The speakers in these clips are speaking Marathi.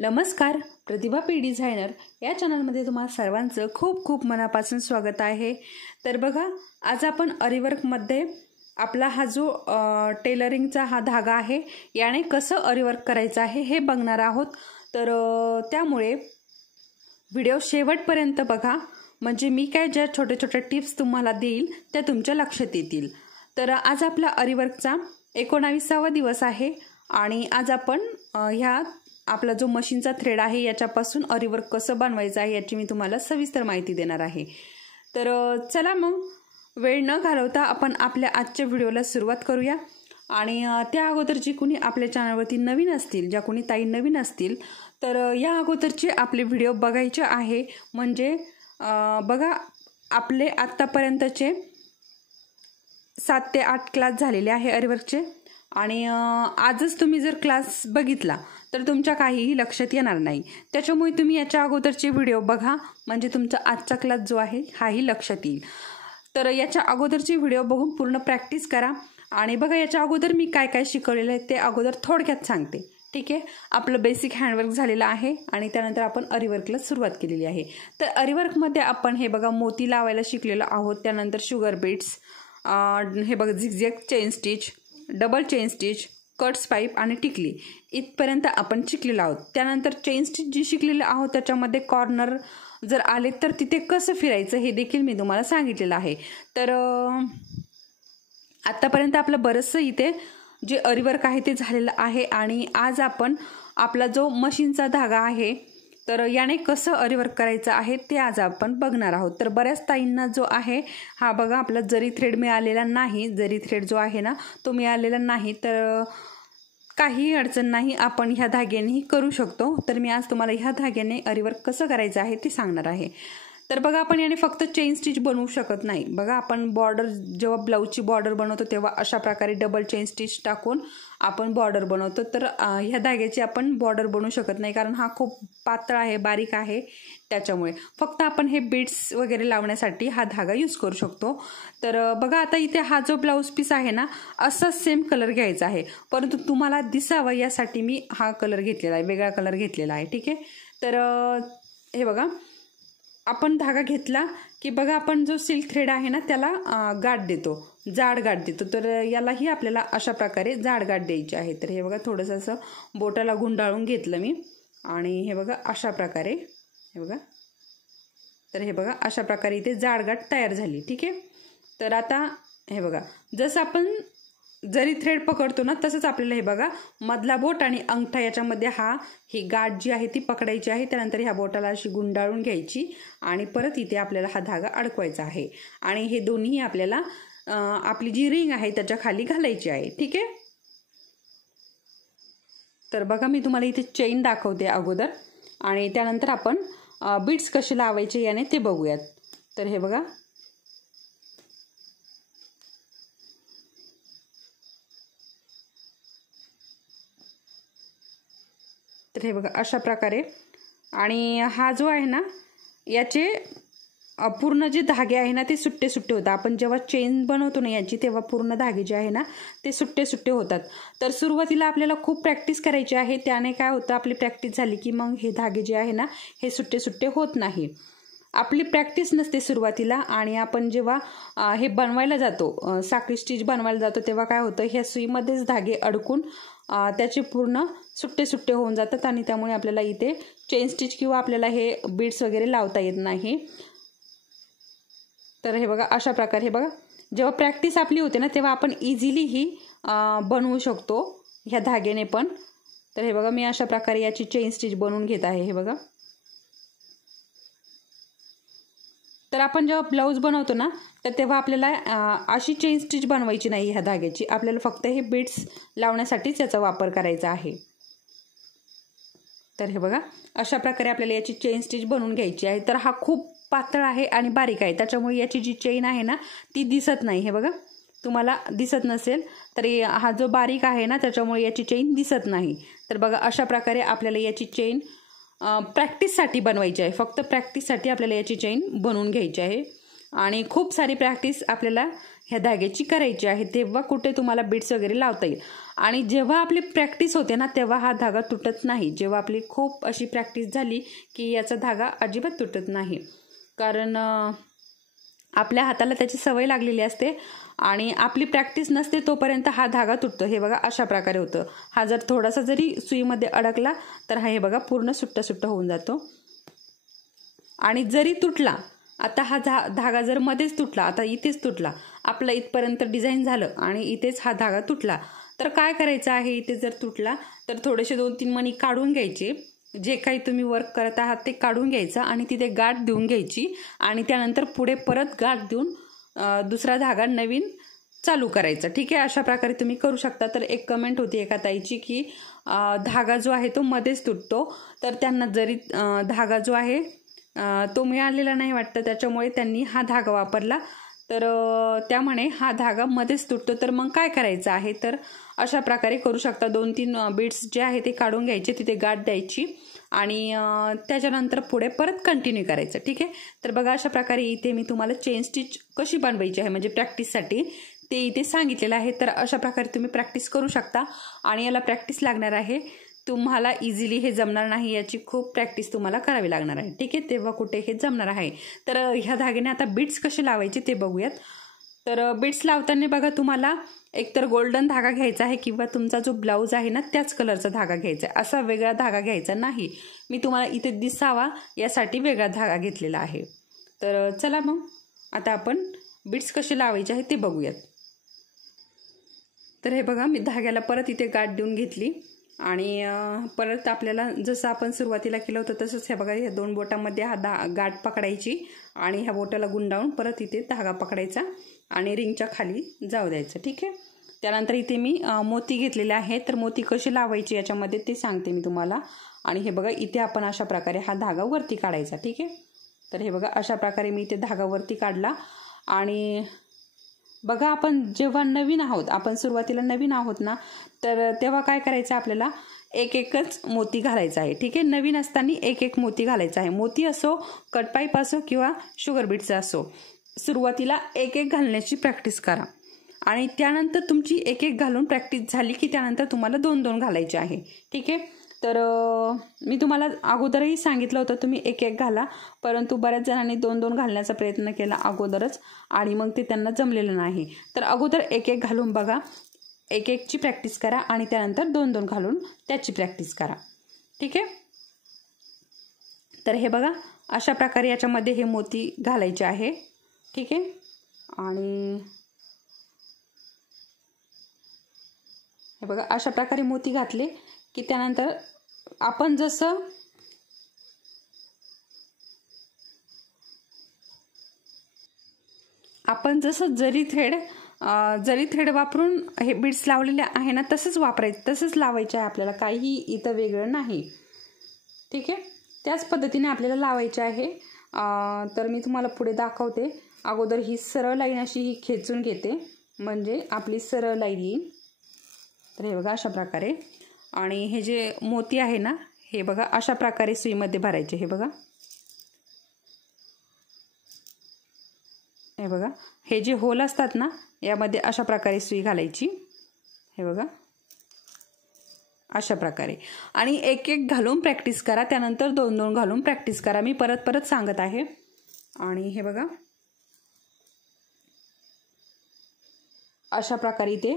नमस्कार, प्रतिभा पी डिझायनर या चॅनलमध्ये तुम्हाला सर्वांचं खूप खूप मनापासून स्वागत आहे। तर बघा, आज आपण अरीवर्कमध्ये आपला हा जो टेलरिंगचा हा धागा आहे याने कसं अरीवर्क करायचं आहे हे बघणार आहोत। तर त्यामुळे व्हिडिओ शेवटपर्यंत बघा, म्हणजे मी काय ज्या छोटे छोटे टिप्स तुम्हाला देईल त्या तुमच्या लक्षात येतील। तर आज आपला अरीवर्कचा 19वा दिवस आहे आणि आज आपण ह्या आपला जो मशीनचा थ्रेड आहे याच्यापासून अरीवर्क कसं बनवायचं आहे याची मी तुम्हाला सविस्तर माहिती देणार आहे। तर चला मग वेळ न घालवता आपण आपल्या आजच्या व्हिडिओला सुरुवात करूया। आणि त्या अगोदर जी कोणी आपल्या चॅनलवरती नवीन असतील, ज्या कोणी ताई नवीन असतील, तर या अगोदरचे आपले व्हिडिओ बघायचे आहे। म्हणजे बघा, आपले आत्तापर्यंतचे 7 ते 8 क्लास झालेले आहे अरीवर्कचे आणि आजच तुम्ही जर क्लास बघितला तर तुमच्या काहीही लक्षात येणार नाही। त्याच्यामुळे तुम्ही याच्या अगोदरचे व्हिडिओ बघा, म्हणजे तुमचा आजचा क्लास जो आहे हाही लक्षात येईल। तर याच्या अगोदरचे व्हिडिओ बघून पूर्ण प्रॅक्टिस करा। आणि बघा, याच्या अगोदर मी काय काय शिकवलेलं आहे ते अगोदर थोडक्यात सांगते, ठीक आहे। आपलं बेसिक हँडवर्क झालेलं आहे आणि त्यानंतर आपण अरीवर्कला सुरुवात केलेली आहे। तर अरीवर्कमध्ये आपण हे बघा मोती लावायला शिकलेलो आहोत, त्यानंतर शुगर बीड्स, हे बघा zigzag chain stitch, double chain stitch, cuts pipe आणि टिकली इथपर्यंत आपण शिकलेलो आहोत। त्यानंतर चेन स्टिच जी शिकलेलं आहोत त्याच्यामध्ये कॉर्नर जर आले तर तिथे कसं फिरायचं हे देखील मी तुम्हाला सांगितलेलं आहे। तर आतापर्यंत आपलं बरंचसं इथे जे अरीवर्क आहे ते झालेलं आहे आणि आज आपण आपला जो मशीनचा धागा आहे तर याने कसं अरीवर्क करायचं आहे ते आज आपण बघणार आहोत। तर बऱ्याच ताईंना जो आहे हा बघा आपला जरी थ्रेड मिळालेला नाही, जरी थ्रेड जो आहे ना तो मिळालेला नाही, तर काही अडचण नाही, आपण ह्या धाग्यानेही करू शकतो। तर मी आज तुम्हाला ह्या धाग्याने अरीवर्क कसं करायचं आहे ते सांगणार आहे। तर बघा, आपण याने फक्त चेन स्टिच बनवू शकत नाही। बघा, आपण बॉर्डर जेव्हा ब्लाऊजची बॉर्डर बनवतो तेव्हा अशा प्रकारे डबल चेन स्टिच टाकून आपण बॉर्डर बनवतो। तर ह्या धाग्याची आपण बॉर्डर बनवू शकत नाही, कारण हा खूप पातळ आहे, बारीक आहे, त्याच्यामुळे फक्त आपण हे बीड्स वगैरे लावण्यासाठी हा धागा यूज करू शकतो। तर बघा, आता इथे हा जो ब्लाऊज पीस आहे ना असा सेम कलर घ्यायचा आहे, परंतु तुम्हाला दिसावं यासाठी मी हा कलर घेतलेला आहे, वेगळा कलर घेतलेला आहे, ठीक आहे। तर हे बघा, आपण धागा घेतला की बघा आपण जो सिल्क थ्रेड आहे ना त्याला गाठ देतो, जाड गाठ देतो। तर यालाही आपल्याला अशा प्रकारे जाड गाठ द्यायची आहे। तर हे बघा, थोडंसं असं बोटाला गुंडाळून घेतलं मी आणि हे बघा अशा प्रकारे, हे बघा, तर हे बघा अशा प्रकारे इथे जाड गाठ तयार झाली, ठीक आहे। तर आता हे बघा, जसं आपण जरी थ्रेड पकडतो ना तसंच आपल्याला हे बघा मधला बोट आणि अंगठा याच्यामध्ये ही गाठ जी आहे ती पकडायची आहे। त्यानंतर ह्या बोटाला अशी गुंडाळून घ्यायची आणि परत इथे आपल्याला हा धागा अडकवायचा आहे आणि हे दोन्ही आपल्याला आपली जी रिंग आहे त्याच्या खाली घालायची आहे, ठीक आहे। तर बघा, मी तुम्हाला इथे चेन दाखवते अगोदर आणि त्यानंतर आपण बीड्स कसे लावायचे याने ते बघूयात। तर हे बघा, तर हे बघा अशा प्रकारे, आणि हा जो आहे ना याचे पूर्ण जे धागे आहे ना ते सुट्टे सुट्टे होतात। आपण जेव्हा चेन बनवतो ना याची तेव्हा पूर्ण धागे जे आहे ना ते सुट्टे सुट्टे होतात। तर सुरुवातीला आपल्याला खूप प्रॅक्टिस करायची आहे, त्याने काय होतं, आपली प्रॅक्टिस झाली की मग हे धागे जे आहे ना हे सुट्टे सुट्टे होत नाही। आपली प्रॅक्टिस नसते सुरुवातीला आणि आपण जेव्हा हे बनवायला जातो, साखळी स्टिच बनवायला जातो, तेव्हा काय होतं, ह्या सुईमध्येच धागे अडकून त्याचे पूर्ण सुट्टे सुट्टे होऊन जातात आणि त्यामुळे आपल्याला इथे चेन स्टिच किंवा आपल्याला हे बीड्स वगैरे लावता येत नाही। तर हे बघा अशा प्रकारे, हे बघा जेव्हा प्रॅक्टिस आपली होते ना तेव्हा आपण इझिली ही बनवू शकतो ह्या धाग्याने पण। तर हे बघा, मी अशा प्रकारे याची चेन स्टिच बनवून घेत आहे, हे बघा। तर आपण जेव्हा ब्लाऊज बनवतो ना तर तेव्हा आपल्याला अशी चेन स्टिच बनवायची नाही ह्या धाग्याची, आपल्याला फक्त हे बीड्स लावण्यासाठीच याचा वापर करायचा आहे। तर हे बघा अशा प्रकारे आपल्याला याची चेन स्टिच बनवून घ्यायची आहे। तर हा खूप पातळ आहे आणि बारीक आहे, त्याच्यामुळे याची जी चेन आहे ना ती दिसत नाही। हे बघा, तुम्हाला दिसत नसेल तरी हा जो बारीक आहे ना त्याच्यामुळे याची चेन दिसत नाही। तर बघा अशा प्रकारे आपल्याला याची चेन प्रॅक्टिससाठी बनवायची आहे, फक्त प्रॅक्टिससाठी आपल्याला याची चेन बनवून घ्यायची आहे। आणि खूप सारी प्रॅक्टिस आपल्याला ह्या धाग्याची करायची आहे, तेव्हा कुठे तुम्हाला बीड्स वगैरे लावता येईल. आणि जेव्हा आपली प्रॅक्टिस होते ना तेव्हा हा धागा तुटत नाही. जेव्हा आपली खूप अशी प्रॅक्टिस झाली की याचा धागा अजिबात तुटत नाही, कारण आपल्या हाताला त्याची सवय लागलेली असते आणि आपली प्रॅक्टिस नसते तोपर्यंत हा धागा तुटतो. हे बघा अशा प्रकारे होतं. हा जर थोडासा जरी सुईमध्ये अडकला तर हा हे बघा पूर्ण सुट्टा सुट्टा होऊन जातो. आणि जरी तुटला, आता हा धागा जर मध्येच तुटला, आता इथेच तुटला, आपलं इथपर्यंत डिझाईन झालं आणि इथेच हा धागा तुटला, तर काय करायचं आहे? इथे जर तुटला तर थोडेसे 2-3 मणी काढून घ्यायचे. जे काही तुम्ही वर्क करत आहात ते काढून घ्यायचं आणि तिथे गाठ देऊन घ्यायची आणि त्यानंतर पुढे परत गाठ देऊन दुसरा धागा नवीन चालू करायचा. ठीक आहे, अशा प्रकारे तुम्ही करू शकता. तर एक कमेंट होती एका ताईची की धागा जो आहे तो मध्येच तुटतो, तर त्यांना जरी धागा जो आहे तो मिळालेला नाही वाटतं, त्याच्यामुळे त्यांनी हा धागा वापरला. तर त्यामुळे हा धागा मध्येच तुटतो. तर मग काय करायचं आहे? तर अशा प्रकारे करू शकता. 2-3 बीड्स जे आहे ते काढून घ्यायचे, तिथे गाठ द्यायची आणि त्याच्यानंतर पुढे परत कंटिन्यू करायचं. ठीक आहे, तर बघा अशा प्रकारे इथे मी तुम्हाला चेन स्टिच कशी बनवायची आहे म्हणजे प्रॅक्टिससाठी ते इथे सांगितलेलं आहे. तर अशा प्रकारे तुम्ही प्रॅक्टिस करू शकता आणि याला प्रॅक्टिस लागणार आहे. तुम्हाला इझिली हे जमणार नाही, याची खूप प्रॅक्टिस तुम्हाला करावी लागणार आहे. ठीक आहे, तेव्हा कुठे हे जमणार आहे. तर ह्या धाग्याने आता बीड्स कसे लावायचे ते बघूयात. तर बीड्स लावताना बघा तुम्हाला एकतर गोल्डन धागा घ्यायचा आहे किंवा तुमचा जो ब्लाऊज आहे ना त्याच कलरचा धागा घ्यायचा आहे. असा वेगळा धागा घ्यायचा नाही. मी तुम्हाला इथे दिसावा यासाठी वेगळा धागा घेतलेला आहे. तर चला मग आता आपण बीड्स कसे लावायचे आहे ते बघूयात. तर हे बघा मी धाग्याला परत इथे गाठ देऊन घेतली आणि परत आपल्याला जसं आपण सुरुवातीला केलं होतं तसंच हे बघा ह्या 2 बोटांमध्ये हा गाठ पकडायची आणि ह्या बोटाला गुंडाळून परत इथे धागा पकडायचा आणि रिंगच्या खाली जाऊ द्यायचं. ठीक आहे, त्यानंतर इथे मी मोती घेतलेले आहे. तर मोती कशी लावायची याच्यामध्ये ते सांगते मी तुम्हाला. आणि हे बघा इथे आपण अशा प्रकारे हा धागा वरती काढायचा. ठीक आहे, तर हे बघा अशा प्रकारे मी इथे धागा वरती काढला. आणि बघा आपण जेव्हा नवीन आहोत, आपण सुरुवातीला नवीन आहोत ना, तर तेव्हा काय करायचं आपल्याला एक एकच मोती घालायचा आहे. ठीक आहे, नवीन असताना एक एक मोती घालायचा आहे. मोती असो, कटपाईप असो किंवा शुगर बीडचा असो, सुरुवातीला एक एक घालण्याची प्रॅक्टिस करा आणि त्यानंतर तुमची एक एक घालून प्रॅक्टिस झाली की त्यानंतर तुम्हाला 2-2 घालायचे आहे. ठीक आहे, तर मी तुम्हाला अगोदरही सांगितलं होतं तुम्ही एक एक घाला, परंतु बऱ्याच जणांनी 2-2 घालण्याचा प्रयत्न केला अगोदरच आणि मग ते त्यांना जमलेलं नाही. तर अगोदर एक एक घालून बघा, एक एकची प्रॅक्टिस करा आणि त्यानंतर 2-2 घालून त्याची प्रॅक्टिस करा. ठीक आहे, तर हे बघा अशा प्रकारे याच्यामध्ये हे मोती घालायचे आहे. ठीक आहे, आणि हे बघा अशा प्रकारे मोती घातले की त्यानंतर आपण जसं जरी थ्रेड वापरून हे बीड्स लावलेले आहे ना तसंच वापरायचं, तसंच लावायचं आहे आपल्याला, काहीही इथं वेगळं नाही. ठीक आहे, त्याच पद्धतीने आपल्याला लावायचे आहे. तर मी तुम्हाला पुढे दाखवते. अगोदर ही सरळ लाईन अशी ही खेचून घेते म्हणजे आपली सरळ लाईन येईल. तर हे बघा अशा प्रकारे. आणि हे जे मोती आहे ना हे बघा अशा प्रकारे सुईमध्ये भरायचे. हे बघा, हे बघा हे जे होल असतात ना यामध्ये अशा प्रकारे सुई घालायची. हे बघा अशा प्रकारे आणि एक एक घालून प्रॅक्टिस करा, त्यानंतर 2-2 घालून प्रॅक्टिस करा. मी परत परत सांगत आहे. आणि हे बघा अशा प्रकारे ते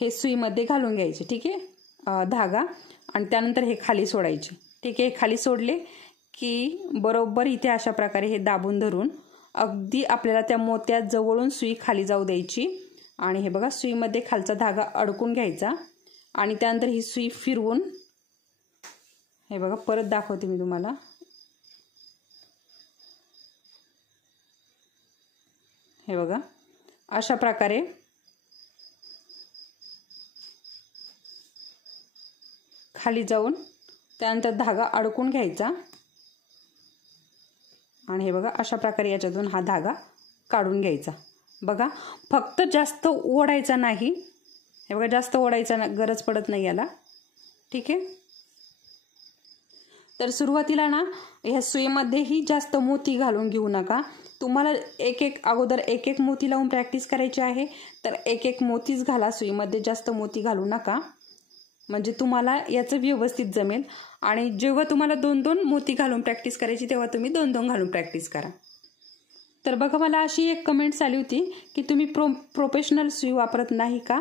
हे सुईमध्ये घालून घ्यायचे. ठीक आहे, धागा, आणि त्यानंतर हे खाली सोडायचे. ठीक आहे, खाली सोडले की बरोबर इथे अशा प्रकारे हे दाबून धरून अगदी आपल्याला त्या मोत्यात जवळून सुई खाली जाऊ द्यायची. आणि हे बघा सुईमध्ये खालचा धागा अडकून घ्यायचा आणि त्यानंतर ही सुई फिरवून, हे बघा परत दाखवते मी तुम्हाला. हे बघा अशा प्रकारे खाली जाऊन त्यानंतर धागा अडकून घ्यायचा आणि हे बघा अशा प्रकारे याच्यातून हा धागा काढून घ्यायचा. बघा फक्त जास्त ओढायचा नाही. हे बघा जास्त ओढायचा गरज पडत नाही याला. ठीक आहे, तर सुरुवातीला ना ह्या सुईमध्येही जास्त मोती घालून घेऊ नका. तुम्हाला अगोदर एक मोती लावून प्रॅक्टिस करायची आहे, तर एक मोतीच घाला सुईमध्ये, जास्त मोती घालू नका, म्हणजे तुम्हाला याचं व्यवस्थित जमेल. आणि जेव्हा तुम्हाला 2-2 मोती घालून प्रॅक्टिस करायची तेव्हा तुम्ही 2-2 घालून प्रॅक्टिस करा. तर बघा, मला अशी एक कमेंट्स आली होती की तुम्ही प्रोफेशनल सुई वापरत नाही का?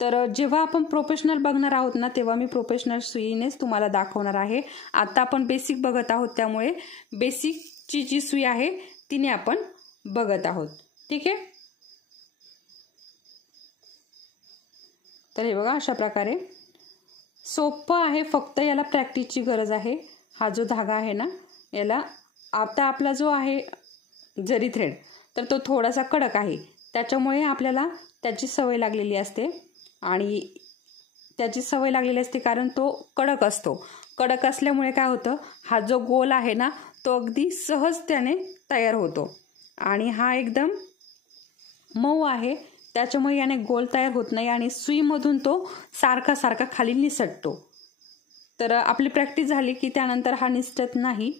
तर जेव्हा आपण प्रोफेशनल बघणार आहोत ना, तेव्हा मी प्रोफेशनल सुईनेच तुम्हाला दाखवणार आहे. आता आपण बेसिक बघत आहोत, त्यामुळे बेसिकची जी सुई आहे तिने आपण बघत आहोत. ठीक आहे. तर हे बघा, अशा प्रकारे सोपं आहे, फक्त याला प्रॅक्टिसची गरज आहे. हा जो धागा आहे ना, याला आता आपला जो आहे जरी थ्रेड, तर तो थोडासा कडक आहे, त्याच्यामुळे आपल्याला त्याची सवय लागलेली असते. आणि त्याची सवय लागलेली असते कारण तो कडक असतो. कडक असल्यामुळे काय होतं, हा जो गोल आहे ना तो अगदी सहज त्याने तयार होतो. आणि हा एकदम मऊ आहे, त्याच्यामुळे याने गोल तयार होत नाही आणि सुईमधून तो सारखा खाली निसटतो. तर आपली प्रॅक्टिस झाली की त्यानंतर हा निसटत नाही.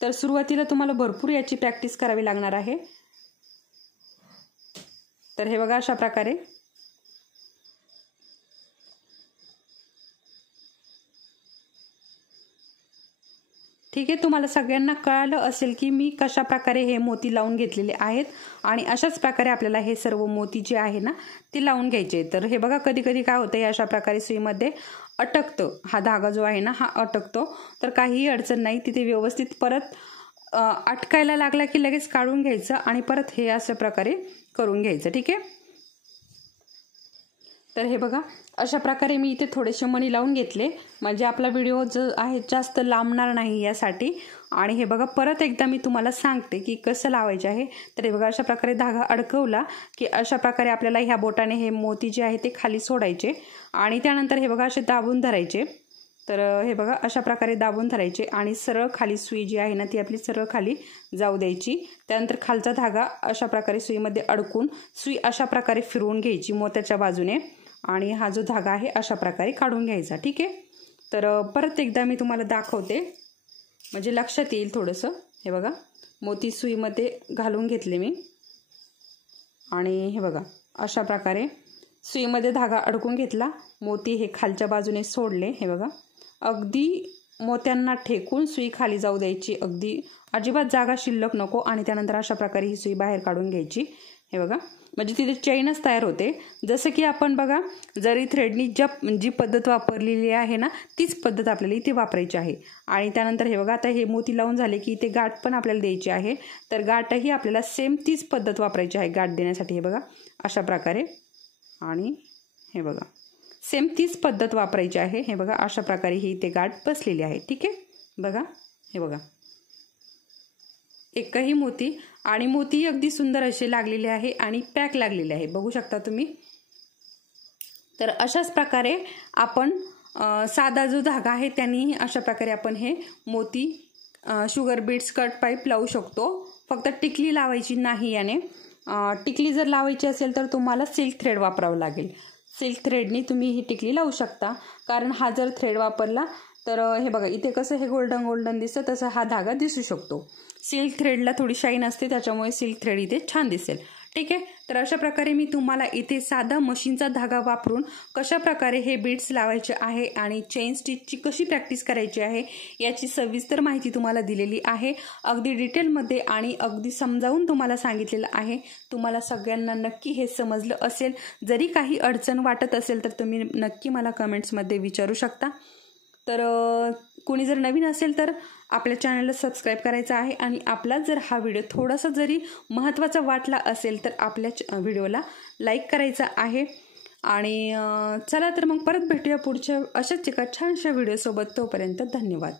तर सुरुवातीला तुम्हाला भरपूर याची प्रॅक्टिस करावी लागणार आहे. तर हे बघा, अशा प्रकारे ठीक आहे. तुम्हाला सगळ्यांना कळालं असेल की मी कशा प्रकारे हे मोती लावून घेतलेले आहेत आणि अशाच प्रकारे आपल्याला हे सर्व मोती जे आहे ना ते लावून घ्यायचे. तर हे बघा, कधी कधी काय होतं, अशा प्रकारे सुईमध्ये अटकतं, हा धागा जो आहे ना हा अटकतो. तर काहीही अडचण नाही, तिथे व्यवस्थित परत अटकायला लागला की लगेच काढून घ्यायचं आणि परत हे अशा प्रकारे करून घ्यायचं. ठीक आहे. तर हे बघा, अशा प्रकारे मी इथे थोडेसे मणी लावून घेतले, म्हणजे आपला व्हिडिओ जो आहे जास्त लांबणार नाही यासाठी. आणि हे बघा, परत एकदा मी तुम्हाला सांगते की कसं लावायचे आहे. तर हे बघा, अशा प्रकारे धागा अडकवला की अशा प्रकारे आपल्याला ह्या बोटाने हे मोती जे आहे ते खाली सोडायचे आणि त्यानंतर हे बघा असे दाबून धरायचे. तर हे बघा, अशा प्रकारे दाबून धरायचे आणि सरळ खाली सुई जी आहे ना ती आपली सरळ खाली जाऊ द्यायची. त्यानंतर खालचा धागा अशा प्रकारे सुईमध्ये अडकून सुई अशा प्रकारे फिरवून घ्यायची मोत्याच्या बाजूने आणि हा जो धागा आहे अशा प्रकारे काढून घ्यायचा. ठीक आहे. तर परत एकदा मी तुम्हाला दाखवते, म्हणजे लक्षात येईल थोडंसं. हे बघा, मोती सुईमध्ये घालून घेतले मी आणि हे बघा अशा प्रकारे सुईमध्ये धागा अडकून घेतला, मोती हे खालच्या बाजूने सोडले. हे बघा, अगदी मोत्यांना ठेकून सुई खाली जाऊ द्यायची, अगदी अजिबात जागा शिल्लक नको. आणि त्यानंतर अशा प्रकारे ही सुई बाहेर काढून घ्यायची. हे बघा, म्हणजे तिथे चेनच तयार होते. जसं की आपण बघा जरी थ्रेडनी जी पद्धत वापरलेली आहे ना तीच पद्धत आपल्याला इथे वापरायची आहे. आणि त्यानंतर हे बघा, आता हे मोती लावून झाले की इथे गाठ पण आपल्याला द्यायची आहे. तर गाठही आपल्याला सेम तीच पद्धत वापरायची आहे गाठ देण्यासाठी. हे बघा, अशा प्रकारे आणि हे बघा सेम तीच पद्धत वापरायची आहे. हे बघा, अशा प्रकारे ही इथे गाठ बसलेली आहे. ठीक आहे. बघा, हे बघा, एकही मोती आणि मोती अगदी सुंदर असे लागलेले आहे आणि पॅक लागलेले आहे, बघू शकता तुम्ही. तर अशाच प्रकारे आपण साधा जो धागा आहे त्यांनी अशा प्रकारे आपण हे मोती शुगर बीड्स कट पाईप लावू शकतो. फक्त टिकली लावायची नाही याने. टिकली जर लावायची असेल तर तुम्हाला सिल्क थ्रेड वापरावं लागेल. सिल्क थ्रेडनी तुम्ही ही टिकली लावू शकता, कारण हा जर थ्रेड वापरला तर हे बघा इथे कसं हे गोल्डन गोल्डन दिसतं तसं हा धागा दिसू शकतो. सिल्क थ्रेडला थोडी शाईन असते, त्याच्यामुळे सिल्क थ्रेड इथे छान दिसेल. ठीक आहे. तर अशा प्रकारे मी तुम्हाला इथे साधा मशीनचा धागा वापरून कशा प्रकारे हे बीड्स लावायचे आहे आणि चेन स्टिचची कशी प्रॅक्टिस करायची आहे याची सविस्तर माहिती तुम्हाला दिलेली आहे, अगदी डिटेलमध्ये आणि अगदी समजावून तुम्हाला सांगितलेलं आहे. तुम्हाला सगळ्यांना नक्की हे समजलं असेल. जरी काही अडचण वाटत असेल तर तुम्ही नक्की मला कमेंट्समध्ये विचारू शकता. तर कोणी जर नवीन असेल तर आपल्या चॅनलला सबस्क्राईब करायचं आहे आणि आपला जर हा व्हिडिओ थोडासा जरी महत्त्वाचा वाटला असेल तर आपल्या व्हिडिओला लाईक करायचा आहे. आणि चला तर मग परत भेटूया पुढच्या अशाच एका छानशा व्हिडिओसोबत. तोपर्यंत धन्यवाद.